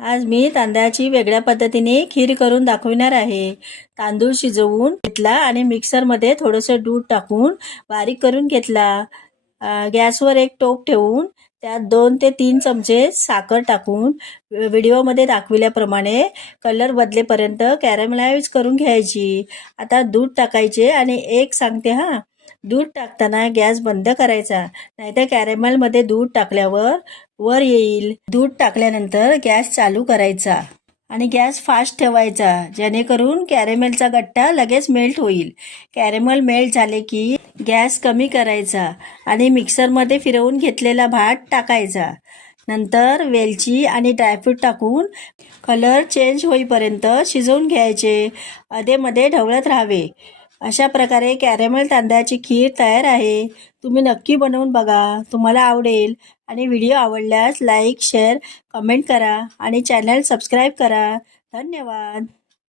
आज मी तांदळाची वेगळ्या पद्धतीने खीर करून दाखवणार आहे। तांदूळ शिजवून घेतला आणि मिक्सरमध्ये थोडंसं दूध टाकून बारीक करून घेतला। गॅसवर एक टोप ठेवून त्यात 2 ते 3 चमचे साखर टाकून व्हिडिओमध्ये दाखविल्याप्रमाणे कलर बदलेपर्यंत कॅरमलाइज करून घ्यायची। आता दूध टाकायचे आणि एक सांगते दूध टाकताना गॅस बंद करायचा, नाहीतर कॅरमलमध्ये दूध टाकल्यावर वर येईल। दूध टाकल्यानंतर गॅस चालू करायचा आणि गॅस फास्ट ठेवायचा, जेणेकरून कॅरमेलचा गट्टा लगेच मेल्ट होईल। कॅरमेल मेल्ट झाले की गॅस कमी करायचा आणि मिक्सरमध्ये फिरवून घेतलेला भात टाकायचा। नंतर वेलची आणि ड्रायफ्रूट टाकून कलर चेंज होईपर्यंत शिजवून घ्यायचे, अधेमध्ये ढवळत राहावे। अशा प्रकारे कॅरमेल तांदळाची खीर तयार आहे। तुम्ही नक्की बनवून बघा, तुम्हाला आवडेल। आणि व्हिडिओ आवडल्यास लाईक, शेअर, कमेंट करा आणि चॅनल सबस्क्राईब करा। धन्यवाद।